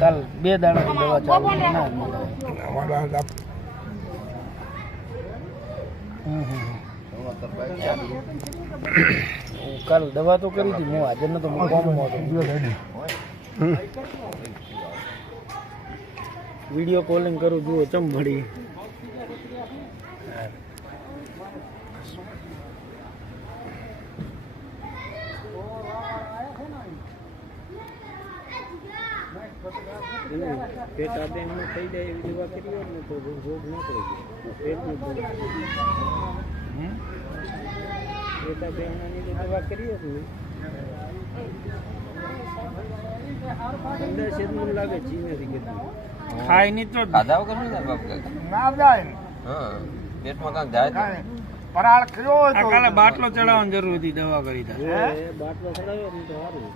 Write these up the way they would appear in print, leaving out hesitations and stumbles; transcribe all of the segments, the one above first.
કાલ 2 દાડાની દવા ચાલુ ના કાલ દવા તો કરી હતી, હું હાજર નતો, હું કોમમાં હતો. વિડીયો કોલિંગ કરું, જુઓ ચંભળી. પેટા બેંકમાં થઈ જાય એવી દવા કરી હોત ને તો રોગ ન કરી પેટનું પેટા બેંકની દવા કરી હોત ને લાગે ચીને ખાય નહીં તો ખાધા વગર ના જાય. પેટમાં કાંક જાય પરાળ કર્યો હોય તો કાલે બાટલો ચડાવવાની જરૂર હતી, દવા કરી બાટલો ચડાવ્યો ને તો સારું.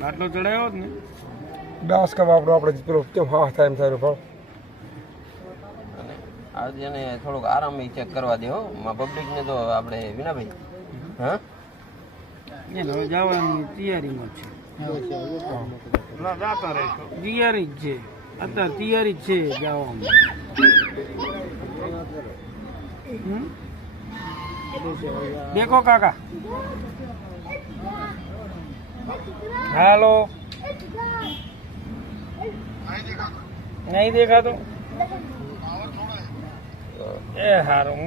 બાટલો ચડાવ્યો જ ને ડાસ કરવા આપણે પેલો કેમ હા થાય એમ થાય ભાવ. આજે એને થોડુંક આરામ ચેક કરવા દે હો પબ્લિક ને. તો આપણે વિનાભાઈ હા હવે જવાની તૈયારીમાં છે. તૈયારી જ છે અત્યારે, તૈયારી જ છે જવામાં. દેખો કાકા. હાલો. નહીં દેખાતો એ હારું.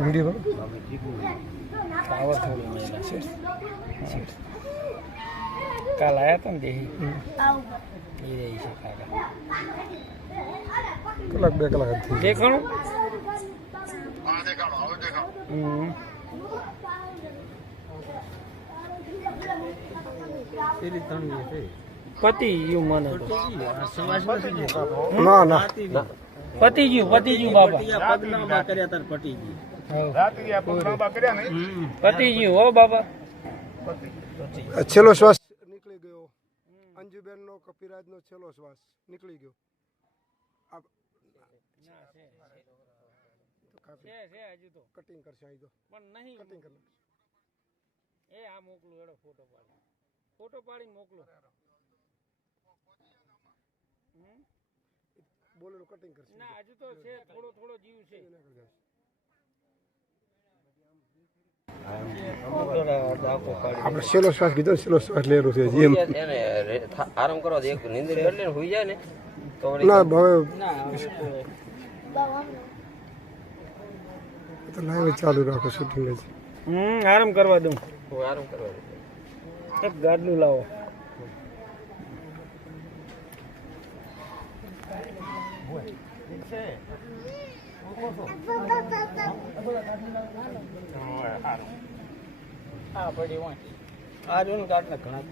વિડીયો કાલ આવ્યા હતા ને દેહી એ રહી છે કાકા. કલાક 2 કલાક દેખાણું પતિ ગયું મને ના ના પતિ ગયું બાબા. પતિ ગયું હો બાબા. છેલ્લો શ્વાસ નીકળી ગયો. અંજુબેન નો કપિરાજ નો છેલ્લો શ્વાસ નીકળી ગયો. કટિંગ કરશે અહીં તો પણ નહીં કટિંગ કરી એ આ મોકલું એડો ફોટો પાડી મોકલો. બોલેલું કટિંગ કરશે ના હજુ તો છે, થોડો જીવ છે. આપણે છેલ્લો શ્વાસ કીધો, છેલ્લો શ્વાસ લેરો છે જેમ એને આરામ કરવા દે. એક નીંદર કરી લે હોઈ જાય ને તો ના હવે તો લાઈવ ચાલુ રાખો શૂટિંગ જ. આરામ કરવા દઉં. આરામ કરવા દે. એક ગાડલું લાવો. હા પડી વાંચ આ જો ગાડલા ઘણા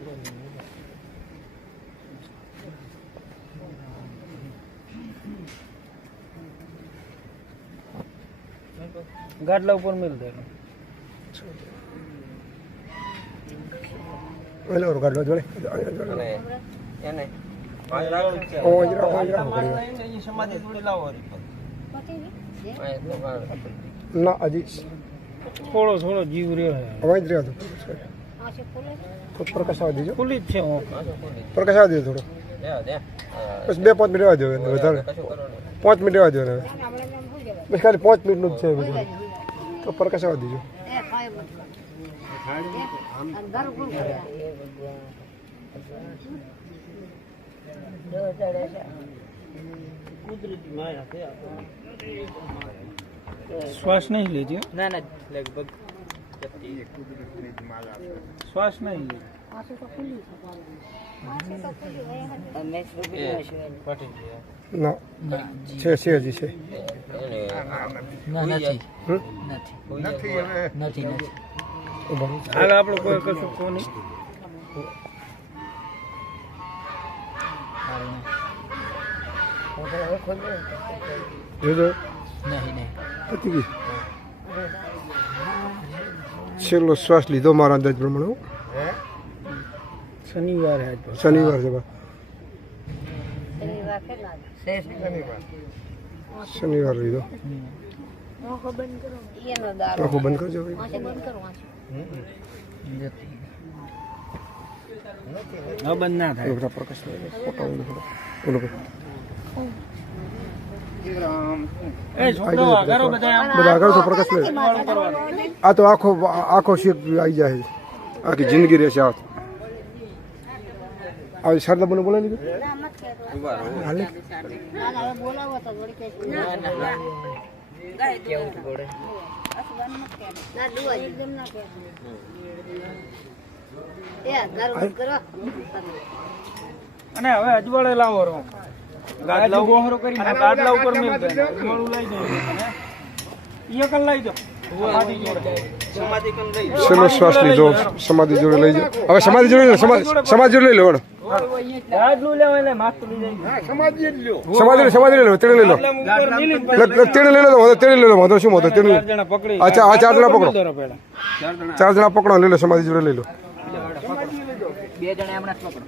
ગાડલા ઉપર મેલ દે. ઓલો કાઢલો જોડે અને એને સમાધિ થોડી લાવો ના હજી થોડો જીવ રહ્યો અવાજ રહ્યો હતો. પ્રકાશ આવવા દેજો. ખુલ્લી જ છે. પ્રકાશ આવવા દેજો થોડો. બસ 2-5 મિનિટ રહેવા દો વધારે. 5 મિનિટ રહેવા દો હવે. બસ ખાલી 5 મિનિટનું જ છે બધું. તો પ્રકાશ આવવા દેજો. શ્વાસ નહીં લેજો. ના લગભગ શ્વાસ નહીં લે. ના છે હજી છે. નથી હાલ આપણે કોઈ કશું કોની જોજો પતી ગઈ. છેલ્લો શ્વાસ લીધો મારા અંદાજ પ્રમાણે. શનિવાર છે બા. શનિવાર લીધો. આંખો બંધ કરજો. બંધ ના થાય. બધા પ્રકાશ ફોટો ઓલો એ છોકરો આગળ બધા આમ બધા આગળ તો પ્રકાશ લે. આ તો આખો શેપ આવી જાય છે. આખી જિંદગી રહેશે આ શારદા બોલે બોલાવી લીધું હાલે અને હવે અજવાળે લાવો રો ગાડલા ગોહરો કરીને ગાડલા ઉપર મેલ દે મોળું લઈ દો ઈ કલ લઈ દો છેલ્લો શ્વાસ લીધો સમાધિ જોડે લઈ જાઓ. હવે સમાધિ જોડે લો, સમાધિ જોડે લઈ લો. ગાડલું લેવા એટલે માસ્ત લઈ જાય સમાધિ જ લ્યો સમાધિ લઈ લો, તેડે લઈ લો. તેડે લઈ લો તો તેડે લઈ લો. વાંધો શું વાંધો તેડે જણા પકડી અચ્છા આ 4 જણા પકડો. 4 જણા પકડો લઈ લો સમાધિ જોડે લઈ લો. 2 જણા હમણાં પકડો.